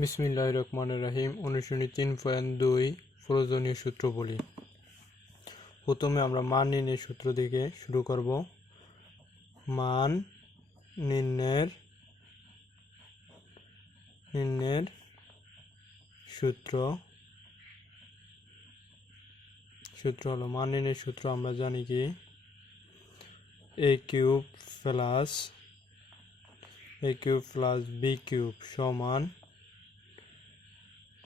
বিসমিল্লাহ রহমান রাহিম অনুশীলনী তিন পয়েন্ট দুই প্রয়োজনীয় সূত্র বলি। প্রথমে আমরা মান নির্ণয়ের সূত্র থেকে শুরু করব। মান নির্ণয়ের নির্ণয়ের সূত্র। সূত্র হলো মান নির্ণয়ের সূত্র, আমরা জানি কি? A cube plus A cube plus B cube সমান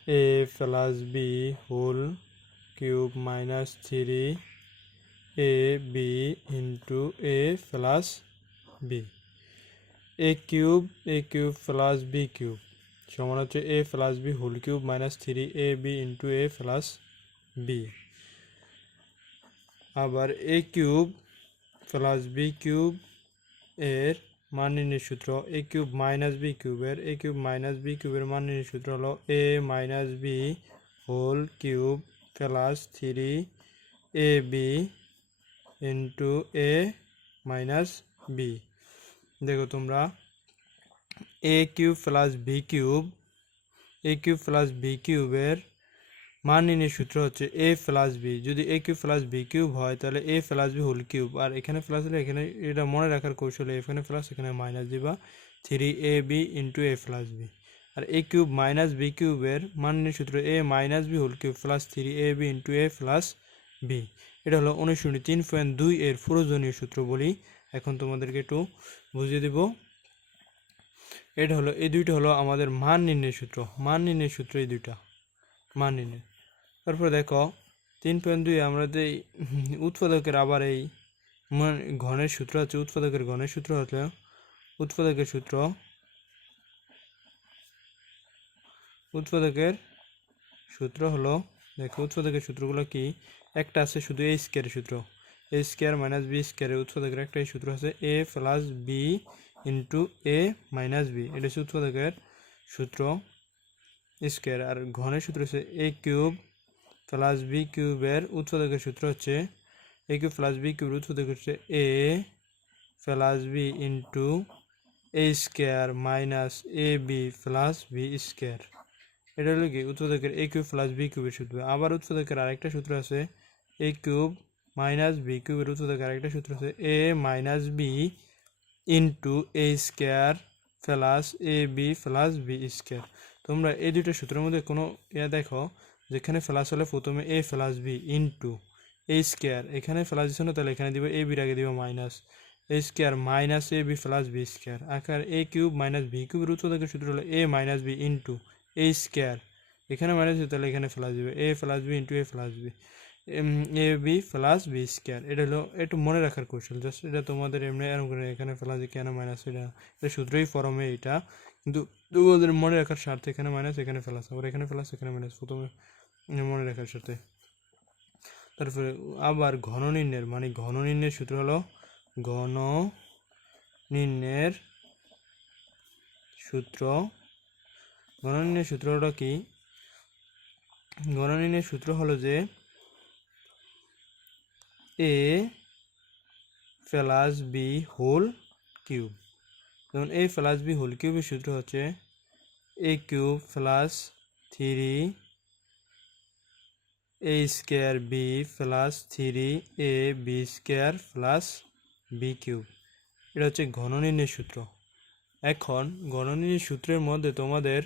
A plus B whole cube minus three A B into A plus B A cube A cube plus B cube সমান হচ্ছে A plus B whole cube minus three A B into A plus B আবার A cube plus B cube এর মান নির্ণয়ের সূত্র A cube minus B কিউবের এ cube minus B কিউবের মান নির্ণয়ের সূত্র হলো A minus B whole cube plus three A B into A minus B দেখো তোমরা A cube plus B cube A cube plus B কিউবের মান নির্ণয়ের সূত্র হচ্ছে এ প্লাস বি যদি A cube plus B cube হয়, তাহলে A plus B whole cube আর এখানে প্লাস হলে এখানে, এটা মনে রাখার কৌশল এখানে প্লাস এখানে মাইনাস দিবা। Three A B into A plus B R A cube minus B কিউবের মান নির্ণয়ের সূত্র A minus B whole cube plus three A B into A plus B এটা হলো অনুশীলনী তিন পয়েন্ট দুই এর প্রয়োজনীয় সূত্র বলি। এখন তোমাদেরকে একটু বুঝিয়ে দেব। এটা হলো, এই দুইটা হলো আমাদের মান নির্ণয়ের সূত্র। মান নির্ণয়ের সূত্র এই দুইটা। মান নির্ণয় তারপরে দেখো, তিন পয়েন্ট দুই, আমরা যে উৎপাদকের আবার এই ঘনের সূত্র আছে, উৎপাদকের ঘনের সূত্র হচ্ছে উৎপাদকের সূত্র। উৎপাদকের সূত্র হলো, দেখো উৎপাদকের সূত্রগুলো কি? একটা আছে শুধু এ স্কোয়ারের সূত্র। এ স্কোয়ার মাইনাস বি স্কোয়ারের উৎপাদকের একটাই সূত্র আছে A plus B into A minus B এটা হচ্ছে উৎপাদকের সূত্র স্কোয়ার আর ঘনের সূত্র হচ্ছে এ কিউব প্লাস বি কিউবের উৎপাদকের সূত্র হচ্ছে এ কিউব প্লাস বি কিউবের উৎপাদক হচ্ছে A plus B into A square minus A B plus B square এটা হলো কি? উৎপাদকের এ কিউব প্লাস বি কিউবের সূত্র। আবার উৎপাদকের আরেকটা সূত্র আছে এ কিউব মাইনাস বি কিউবের উৎপাদকের আরেকটা সূত্র আছে A minus B into A square plus A B plus B square তোমরা এই দুটো সূত্রের মধ্যে কোনো ইয়া দেখো যেখানে প্লাস হলে প্রথমে A plus B into A square এখানে প্লাস দিচ্ছ না, তাহলে এখানে দিব এ আগে দিব minus A square minus A B plus B square আকার এ কিউব মাইনাস বি কিউবের উৎপাদকের সূত্র হলো A minus B into A square এখানে মাইনাস তাহলে এখানে প্লাস দিবে। A plus B into A plus B A B plus B square এটা হলো, একটু মনে রাখার কৌশল। জাস্ট এটা তোমাদের এমনি এরকম করে এখানে প্লাস কেন মাইনাস এটা এটা সূত্রই ফরমে এটা। কিন্তু তোমাদের মনে রাখার স্বার্থে এখানে মাইনাস এখানে প্লাস আবার এখানে প্লাস এখানে মাইনাস প্রথমে মনে রাখার সাথে। তারপরে আবার ঘন নির্ণয়ের মানে ঘন নির্ণয়ের সূত্র হলো ঘন নির্ণয়ের সূত্র। ঘন নির্ণয়ের সূত্র হলো কি? ঘন নির্ণয়ের সূত্র হলো যে A plus B whole cube. যেমন এ প্লাস বি হোল কিউবের সূত্র হচ্ছে A cube plus three A square B plus three A B square plus B cube এটা হচ্ছে ঘন নির্ণয়ের সূত্র। এখন নির্ণয়ের সূত্রের মধ্যে তোমাদের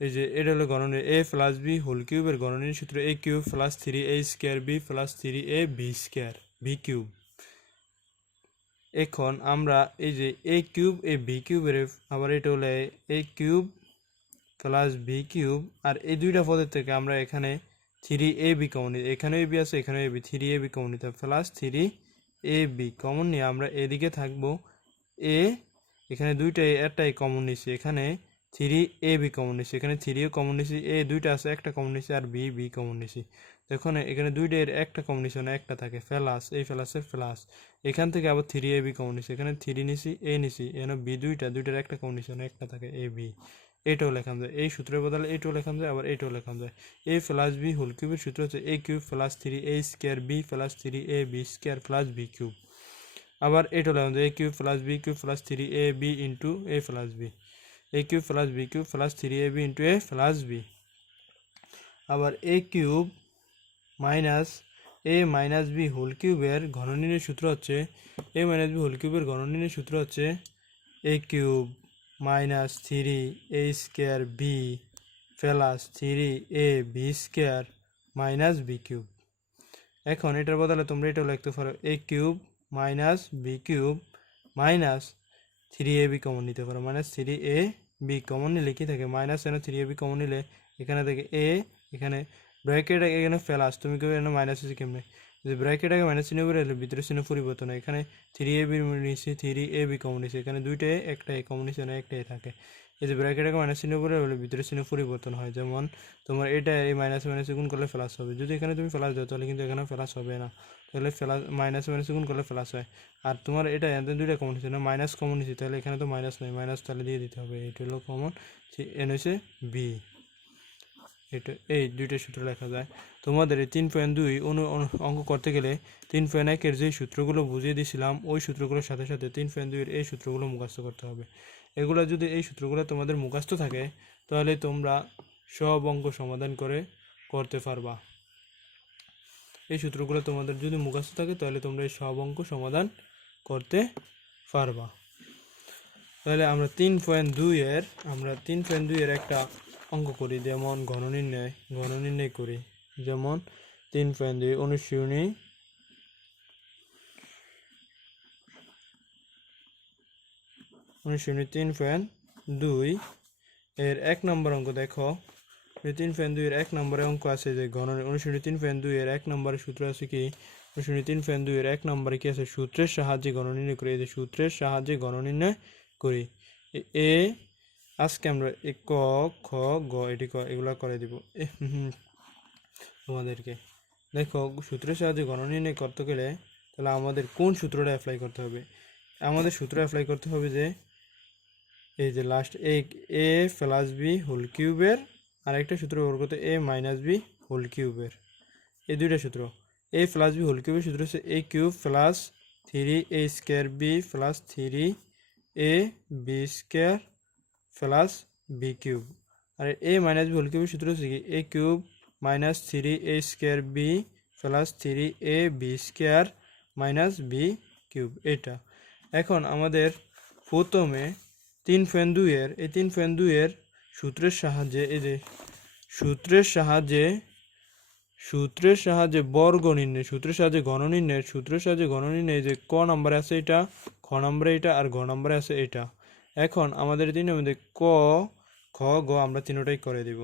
এই যে এটা হলো গণনের এ প্লাস বি হোল কিউবের গণনের সূত্র A cube plus three A square B plus three A B square B cube এখন আমরা এই যে এ কিউব এ বি কিউবের আবার এটা হলো A cube plus B cube আর এই দুইটা পদের থেকে আমরা এখানে থ্রি এ বি কমন নিই এখানে এ বি আছে এখানে A B three A B common নিতে হবে plus three A B common নিয়ে আমরা এদিকে থাকব। এ এখানে দুইটা একটাই কমন নিছি এখানে থ্রি এ বি কমন নিছি এখানে থ্রিও কমন নিছি এ দুইটা আছে, একটা কমন নিছি আর বি বি কমন নিছি দেখুন, এখানে দুইটা এর একটা কমন নিছি না একটা থাকে, ফেলাস এই ফেলাসের ফেলাস। এখান থেকে আবার থ্রি এ বি কমন নিছি এখানে থ্রি নিছি এ নিছি এখানে বি দুইটা, দুইটার একটা কমন নিছি না একটা থাকে এ বি এটাও লেখান যায়। এই সূত্রের বদলে এইটাও লেখান যায়, আবার এইটাও লেখান যায়। এ প্লাস বি হোল কিউবের সূত্র হচ্ছে A cube plus three A square B plus three A B square plus B cube আবার এইটাও লেখান যায় A cube plus B cube plus three A B into A plus B A cube plus B cube plus three A B into A plus B আবার A cube minus A minus B whole কিউবের ঘননির্ণয়ের সূত্র হচ্ছে এ minus B whole কিউবের ঘননির্ণয়ের সূত্র হচ্ছে A cube minus three A square B plus three A B square minus B cube এখন এটার বদলে তোমরা এটাও লিখতে পারো A cube minus B cube minus three A B common নিতে পারো। Minus three A B common নিলে কি থাকে? মাইনাস এনে থ্রি এ বি কমন নিলে এখানে থেকে এ এখানে ব্র্যাকেট এখানে প্লাস তুমি কেউ এখানে মাইনাস আছে কেমনে? যে ব্র্যাকেট আগে মাইনাস চিহ্ন করে ভিতরে চিহ্ন পরিবর্তন হয়। এখানে থ্রি এ বি নিয়েছি থ্রি এ বি কমন নিয়েছি এখানে দুইটা এ একটা এ কমন নিয়েছে না একটা এ থাকে। এই যে ব্র্যাকেট আগে মাইনাস চিহ্ন করে হলে ভিতরে চিহ্ন পরিবর্তন হয়। যেমন তোমার এটা এই মাইনাস মাইনাস গুণ করলে প্লাস হবে। যদি এখানে তুমি প্লাস দাও, তাহলে কিন্তু এখানে প্লাস হবে না। তাহলে প্লাস মাইনাস মাইনাস গুণ করলে প্লাস হয়। আর তোমার এটা এখানে দুইটা কমন হচ্ছে না মাইনাস কমন হচ্ছে তাহলে এখানে তো মাইনাস নয় মাইনাস তাহলে দিয়ে দিতে হবে। এটা হলো কমন এন হচ্ছে বি এটা এই দুইটা সূত্র লেখা যায়। তোমাদের এই তিন পয়েন্ট দুই অনু অঙ্ক করতে গেলে তিন পয়েন্ট একের যে সূত্রগুলো বুঝিয়ে দিয়েছিলাম, ওই সূত্রগুলোর সাথে সাথে তিন পয়েন্ট দুইয়ের এই সূত্রগুলো মুখস্থ করতে হবে। এগুলো যদি এই সূত্রগুলো তোমাদের মুখস্থ থাকে, তাহলে তোমরা সব অঙ্ক সমাধান করে করতে পারবা। এই সূত্রগুলো তোমাদের যদি মুখস্থ থাকে, তাহলে তোমরা এই সব অঙ্ক সমাধান করতে পারবা। তাহলে আমরা তিন পয়েন্ট দুইয়ের, আমরা তিন পয়েন্ট দুইয়ের একটা অঙ্ক করি, যেমন ঘননির্ণয় ঘননির্ণয় করি। যেমন তিন পয়েন্ট দুই অনুশীলনী অনুশীলনী তিন পয়েন্ট দুই। এর এক নম্বর অঙ্ক দেখো তিন পয়েন্ট দুইয়ের এক নম্বরে অঙ্ক আছে যে ঘন অনুশীলনী তিন পয়েন্ট দুইয়ের এক নম্বরের সূত্র আছে কি? অনুশীলনী তিন পয়েন্ট দুইয়ের এক নম্বরে কি আছে? সূত্রের সাহায্যে গণনির্ণয় করি, এই যে সূত্রের সাহায্যে গণনির্ণয় করি। এ- এ আজকে আমরা এ, ক, খ, গ, এটি ক, এগুলা করে দিব। তোমাদেরকে। দেখো, সূত্রের সাহায্যে গণনির্ণয় করতে গেলে তাহলে আমাদের কোন সূত্রটা অ্যাপ্লাই করতে হবে? আমাদের সূত্র অ্যাপ্লাই করতে হবে যে, এই যে last A A plus B whole কিউবের আর একটা সূত্র ব্যবহার করতে এ মাইনাস বি হোল কিউবের এই দুইটা সূত্র। এ প্লাস বি হোল কিউবের সূত্র হচ্ছে A cube plus three A square B plus three A B square plus B cube R A minus whole কিউবের সূত্র হচ্ছে কি? A cube minus three A square B plus three A B square minus B cube এটা এখন আমাদের প্রথমে তিন fan দুইয়ের, এই তিন ফ্যান দুইয়ের সূত্রের সাহায্যে, এই যে সূত্রের সাহায্যে সূত্রের সাহায্যে বর্গ নির্ণয়, সূত্রের সাহায্যে গণ নির্ণয়, সূত্রের সাহায্যে গণ নির্ণয় যে ক নম্বরে আছে এটা, খ নম্বরে এটা, আর ঘ নম্বরে আছে এটা। এখন আমাদের তিনের মধ্যে ক, খ, গ আমরা তিনটাই করে দিব।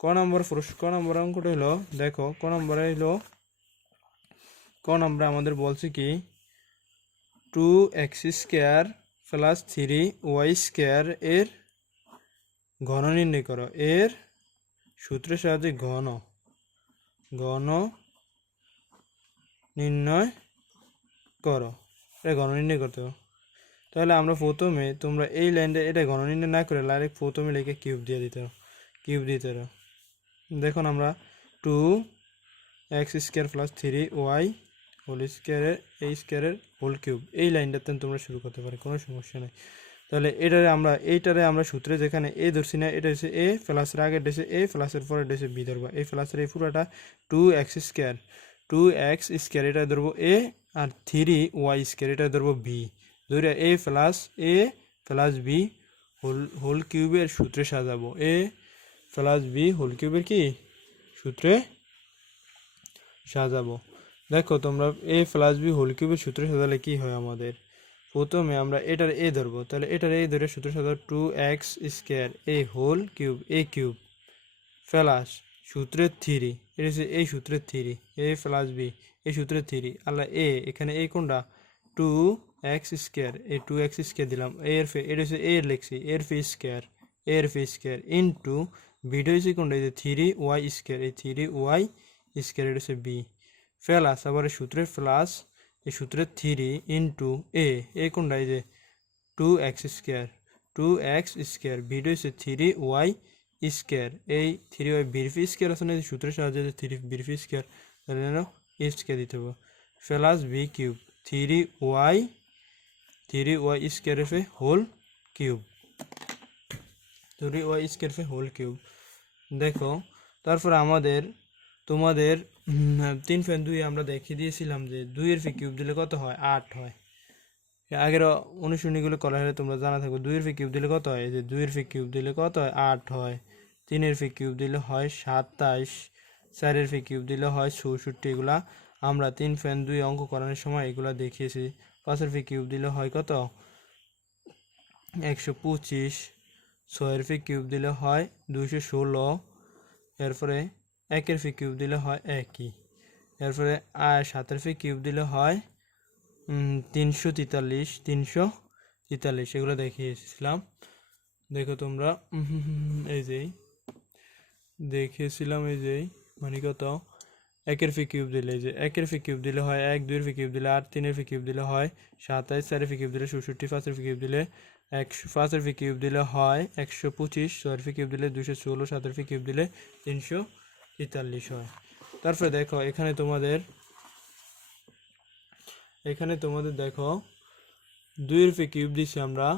ক নম্বর প্রশ্ন ক নম্বর অঙ্কটা হলো, দেখো, ক নম্বরে হলো, ক নম্বরে আমাদের বলছে কি two X square plus three Y square এর ঘন নির্ণয় করো। এর সূত্রের সাহায্যে ঘন ঘন নির্ণয় করো। এটা ঘন নির্ণয় করতে হবে। তাহলে আমরা প্রথমে তোমরা এই লাইনটা এটা নির্ণয় না করে ডাইরেক্ট প্রথমে লিখে কিউব দিয়ে দিতে কিউব দিতে দেখুন আমরা two X square plus three Y whole স্কোয়ারের এই স্কোয়ারের হোল কিউব এই লাইনটাতে তোমরা শুরু করতে পারো, কোনো সমস্যা নেই। তাহলে এটারে আমরা, এইটারে আমরা সূত্রে যেখানে এ ধরছি না, এটা হচ্ছে এ প্লাসের আগে ডেসে এ প্লাসের পরে ডেসে বি ধরবো। এই প্লাসের এই পুরোটা two X square two X square এটা ধরবো এ আর থ্রি ওয়াই স্কোয়ার এটা ধরবো বি ধরে A plus A plus B whole whole কিউবের সূত্রে সাজাবো। এ প্লাস বি হোল কিউবের কি? সূত্রে সাজাবো। দেখো তোমরা এ প্লাস বি হোল কিউবের সূত্রে সাজালে কি হয় আমাদের? প্রথমে আমরা এটার এ ধরবো। তাহলে এটার এ ধরে সূত্র সাজাবো two X square A whole cube A cube plus সূত্রের থ্রি এটা হচ্ছে এই সূত্রের থ্রি এ প্লাস বি এই সূত্রের থ্রি আল্লাহ এ এখানে এ কোনটা? টু এক্স স্কোয়ার এই টু এক্স স্কোয়ার দিলাম এর ফে এটা হচ্ছে এর লিখছি এর ফে স্কোয়ার এর ফে স্কোয়ার ইন্টু বিটা হচ্ছে কোনটা? এই যে থ্রি ওয়াই স্কোয়ার এই থ্রি ওয়াই স্কোয়ার এটা হচ্ছে বি প্লাস আবার এই সূত্রের প্লাস এই সূত্রের থ্রি ইন্টু এ এ কোনটা? এই যে two X square two X square beta হচ্ছে থ্রি ওয়াই স্কোয়ার এই থ্রি ওয়াই বিরফি স্কোয়ার আছে না? এই সূত্রের সাহায্যে থ্রি বিরফি স্কোয়ার তাহলে স্কোয়ার দিতে হবে। Plus B cube three Y three Y square F whole cube three Y square ফে হোল কিউব দেখো, তারপর আমাদের, তোমাদের তিন ফ্যান দুই আমরা দেখিয়ে দিয়েছিলাম যে দুইয়ের ফি কিউব দিলে কত হয়? আট হয়। এর আগের অনুশীলনীগুলো করা হলে তোমরা জানা থাকবে দুইয়ের ফি কিউব দিলে কত হয়? যে দুইয়ের ফি কিউব দিলে কত হয়? আট হয়। তিনের ফি কিউব দিলে হয় সাতাইশ। চারের ফি কিউব দিলে হয় চৌষট্টি এগুলা আমরা তিন ফ্যান দুই অঙ্ক করানোর সময় এগুলা দেখিয়েছি। পাঁচের ফি কিউব দিলে হয় কত? একশো পঁচিশ। ছয়ের ফি কিউব দিলে হয় দুইশো ষোলো। এরপরে একের ফি কিউব দিলে হয় একই। এরপরে আর সাতের ফি কিউব দিলে হয় তিনশো তেতাল্লিশ তিনশো তেতাল্লিশ। এগুলো দেখিয়েছিলাম। দেখো তোমরা এই যে, দেখিয়েছিলাম এই যে মানে কত? একের ফি কিউব দিলে যে একের ফি কিউব দিলে হয় এক দুইয়ের ফি কিউব দিলে আট তিনের ফি কিউব দিলে হয় সাতাইশ চারের ফি কিউব দিলে চৌষট্টি পাঁচের ফি কিউব দিলে একশো পাঁচের ফি কিউব দিলে হয় একশো পঁচিশ ছয়ের ফি কিউব দিলে দুশো ষোলো সাতের ফি কিউব দিলে তিনশো তেতাল্লিশ হয় তারপরে দেখো এখানে তোমাদের এখানে তোমাদের দেখো দুইয়ের ফি কিউব দিছি আমরা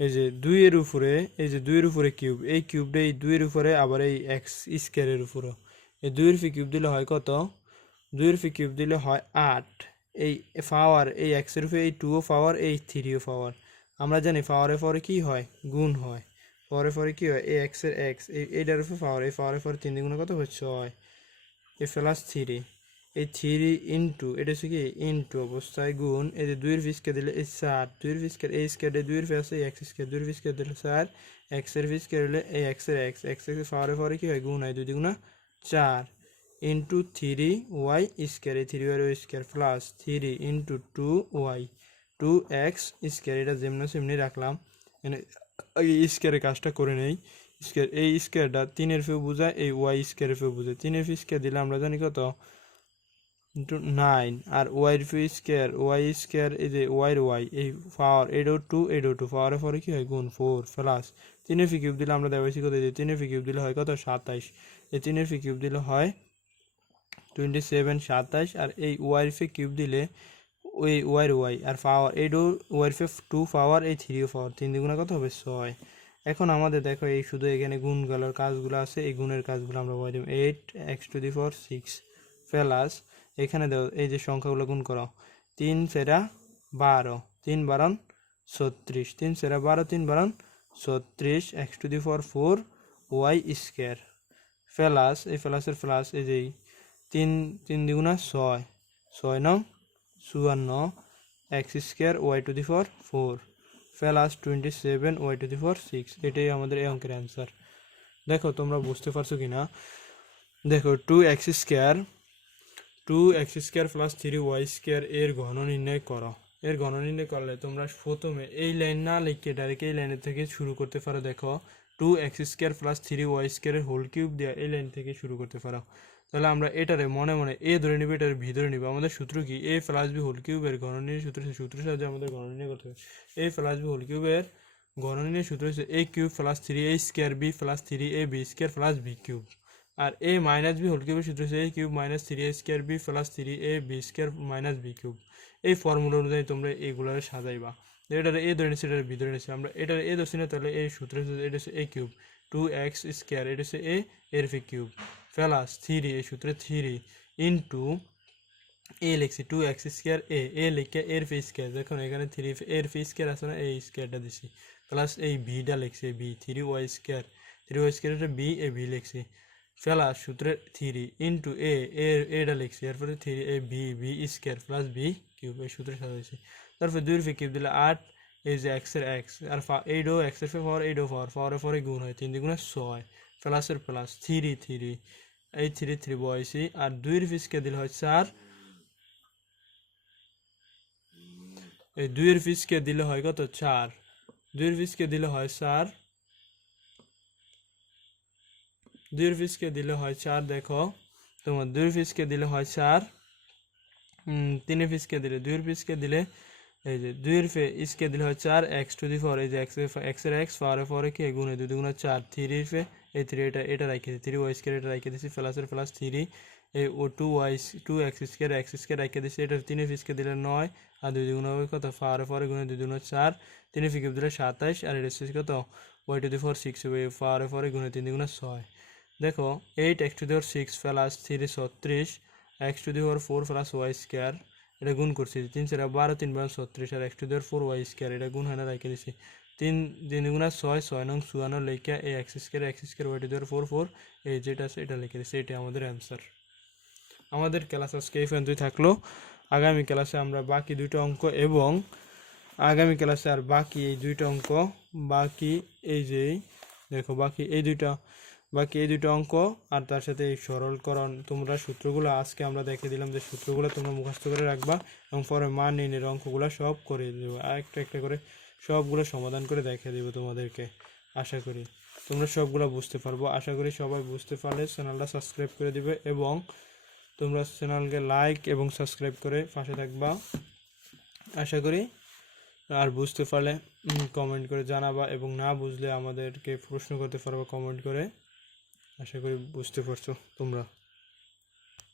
এই যে দুইয়ের উপরে এই যে দুইয়ের উপরে কিউব এই কিউবটা এই দুইয়ের উপরে আবার এই এক্স স্কোয়ারের উপরে এই দুইয়ের ফি কিউব দিলে হয় কত? দুইয়ের ফি কিউব দিলে হয় আট এই পাওয়ার এই এক্সের উপরে এই টুও পাওয়ার এই থ্রিও পাওয়ার আমরা জানি পাওয়ারে পরে কি হয়? গুণ হয়। পাওয়ারে পরে কি হয়? এই এক্সের এক্স, এই এইটার উপরে পাওয়ার, এই পাওয়ারে পরে তিন দ্বিগুণ কত হচ্ছে? ছয়। A plus three. এই থ্রি ইন্টু, এটা হচ্ছে কি? ইন্টু অবস্থায় গুণ। এই যে দুইয়ের ফিসকে দিলে এই চার, দুইয়ের ফিসকের এই স্কেয়ারে দুইয়ের ফি আছে এক্স স্কেয়ার, দুইয়ের ফিসকে দিলে চার এক্সের ফিসকে দিলে এই এক্সের এক্স এক্স এক্স পাওয়ারে পরে কি হয়? গুণ হয় দুই দুগুণা চার into three Y square three Y square plus three into two Y two X square এটা যেমন সেমনি রাখলাম। আগে স্কোয়ারের কাজটা করে নেই। স্কোয়ার এই স্কোয়ারটা তিনের ফেউ বোঝায়, এই ওয়াই স্কোয়ারের ফেউ বোঝায়। তিনের ফি স্কোয়ার দিলে আমরা জানি কত? ইন্টু নাইন আর ওয়াইয়ের ফি স্কোয়ার ওয়াই স্কোয়ার এই যে ওয়াইয়ের ওয়াই এই পাওয়ার এইডো টু এইডো টু পাওয়ারের পরে কি হয়? গুণ ফোর প্লাস তিনের ফি কিউব দিলে আমরা দেখাচ্ছি কত? দিই তিনের ফি কিউব দিলে হয় কত? সাতাইশ। এই ফি কিউব দিলে হয় টোয়েন্টি সেভেন সাতাইশ আর এই ওয়াইয়ের ফি কিউব দিলে ওই ওয়াইয়ের ওয়াই আর পাওয়ার এইডো ওয়াইয়ের ফি টু পাওয়ার, এই থ্রি পাওয়ার, তিন দ্বিগুণা কত হবে? ছয়। এখন আমাদের দেখো এই শুধু এখানে গুণগুলোর কাজগুলো আছে, এই গুণের কাজগুলো আমরা বলে দিব eight X to the four six plus এখানে দেখো এই যে সংখ্যাগুলো গুণ করো, তিন ফেরা বারো, তিন বারণ ছত্রিশ, তিন ফেরা বারো, তিন বারণ ছত্রিশ X to the four four Y square plus এই প্লাসের প্লাস এই যে তিন তিন দ্বিগুণা ছয় ছয় নং চুয়ান্ন, X square Y to the four four plus twenty seven Y to the four six, এটাই আমাদের এই অঙ্কের অ্যান্সার। দেখো, তোমরা বুঝতে পারছ কি না দেখো two X square two X square plus three Y square এর ঘন নির্ণয় করো। এর ঘন নির্ণয় করলে তোমরা প্রথমে এই লাইন না লিখে ডাইরেক্ট এই লাইনের থেকে শুরু করতে পারো। দেখো two X square plus three Y স্কোয়ারের হোল কিউব দেওয়া এই লাইন থেকে শুরু করতে পারো। তাহলে আমরা এটারে মনে মনে এ ধরে নিব, এটার ভি ধরে আমাদের সূত্র কি? এ প্লাস বি হোল কিউবের গণনীয় সূত্র সূত্রের সাহায্যে আমাদের গণনীয় করতে হবে। এ প্লাস বি হোল কিউবের গণনীয় সূত্র হচ্ছে A cube plus three A square B plus three A B square plus B cube R A minus B whole কিউবের সূত্র হচ্ছে A cube minus three A square B plus three A B square minus B cube এই formula অনুযায়ী তোমরা এইগুলোর সাজাইবা। এটার এ ধরে নিচ্ছি, এটার ধরে নিচ্ছি। আমরা এটার এ ধরছি না, তাহলে এই সূত্র এটা হচ্ছে A cube two X square এটা হচ্ছে এ এর ফি কিউব প্লাস থ্রি, এই সূত্রে থ্রি ইন্টু এ লিখছি two X square A A লিখে এর ফি স্কোয়ার দেখুন, এখানে থ্রি, এর ফি স্কোয়ার আছে না, এই স্কোয়ারটা দিছি। প্লাস এই ভিটা লিখছি B three Y square three Y square B A B লিখছি। প্লাস সূত্রে থ্রি ইন্টু এ এটা লিখছি, এরপরে three A B B square plus B cube এই সূত্রে সাজাইছি। তারপর দুই ফি কিউব দিলে আট এই যে এক্সের এক্স আর এইডো এক্সের ফে পাওয়ার এইডো পাওয়ার পাওয়ারের পরে গুণ হয় তিন দ্বিগুণে ছয় প্লাসের প্লাস থ্রি থ্রি এই থ্রি থ্রি বয়সি আর দুইয়ের ফিসকে দিলে হয় চার এই দুইয়ের ফিসকে দিলে হয় কত চার দুইয়ের ফিসকে দিলে হয় চার দুইয়ের ফিসকে দিলে হয় চার দেখো তোমার দুইয়ের ফিসকে দিলে হয় চার তিনের ফিসকে দিলে দুইয়ের ফিসকে দিলে এই যে দুইয়ের ফে ইসকে দিলে হয় চার, এক্স টু দি ফোর, এই যে এক্স এক্সের এক্স পাওয়ারে পরে কি গুণে দুই দুগুণে চার, থ্রির ফে, এই থ্রি এটা এটা রাখি থ্রি ওয়াই স্কোয়ার এটা রাখি দিচ্ছি প্লাসের প্লাস থ্রি, এই ও two Y two X square X square রেখে দিচ্ছে এটা তিনে ফিসকে দিলে নয়, আর দুই দুগুণ হবে কত? ফারে পরে গুণে দুই দুগুণ চার তিনে ফিকে দিলে সাতাইশ, আর এটা কত? Y to the four six হবে ফারে পরে গুণে তিন দুগুণে ছয়। দেখো, eight X to the four six plus three ছত্রিশ, X to the four four plus Y square এটা গুণ করছি। তিন চার বারো, তিন বারো, ছত্রিশ আর X to the four Y square এটা গুণ হয় না রেখে দিছি তিন তিন গুণা ছয় ছয় নং চুয়ান্ন লেখা এই X square X square Y to the four four এই যেটা আছে এটা লিখে দিচ্ছি এটাই আমাদের অ্যান্সার আমাদের ক্লাস আজকে এই পর্যন্তই থাকল। আগামী ক্লাসে আমরা বাকি দুটো অঙ্ক এবং আগামী ক্লাসে আর বাকি এই দুইটা অঙ্ক, বাকি এই যে, দেখো, বাকি এই দুইটা বাকি এই দুটো অঙ্ক আর তার সাথে এই সরলকরণ তোমরা সূত্রগুলো, আজকে আমরা দেখে দিলাম যে সূত্রগুলো তোমরা মুখস্থ করে রাখবা এবং পরে মান নির্ণয়ের অঙ্কগুলো সব করে দেবো। আর একটা একটা করে সবগুলো সমাধান করে দেখে দেবো তোমাদেরকে, আশা করি। তোমরা সবগুলো বুঝতে পারব। আশা করি সবাই বুঝতে পারলে চ্যানেলটা সাবস্ক্রাইব করে দিবে এবং তোমরা চ্যানেলকে লাইক এবং সাবস্ক্রাইব করে পাশে থাকবা। আশা করি আর বুঝতে পারলে কমেন্ট করে জানাবা এবং না বুঝলে আমাদেরকে প্রশ্ন করতে পারবা কমেন্ট করে। আশা করি বুঝতে পারছ তোমরা।